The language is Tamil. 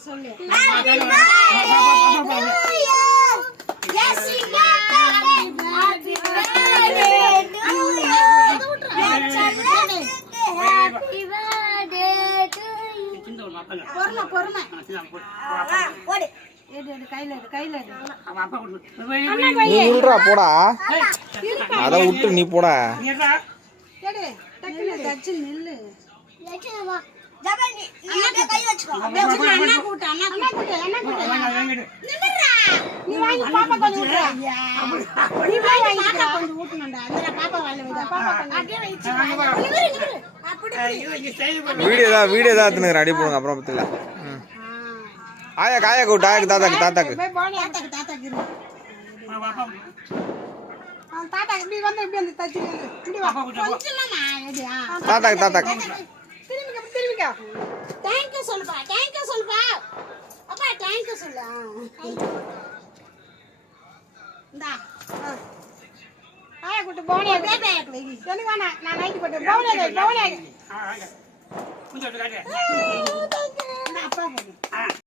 சொல்லு. போடா அத விட்டு நீ போடா வீடியோ தான் ரெடி பண்ணுங்க அப்புறம் பத்தில ஆயா காயா கூட்டு ஆயாக்கு தாத்தாக்கு தாத்தாக்கு தேங்க்யூ சொல்லுப்பா, தேங்க்யூ சொல்லுப்பா. அப்பா தேங்க்யூ சொல்லு. இந்தா ஆயா கூட்டு போனே எனக்கு வேணா, நான் நைட்டு போட்டு போனே அப்பா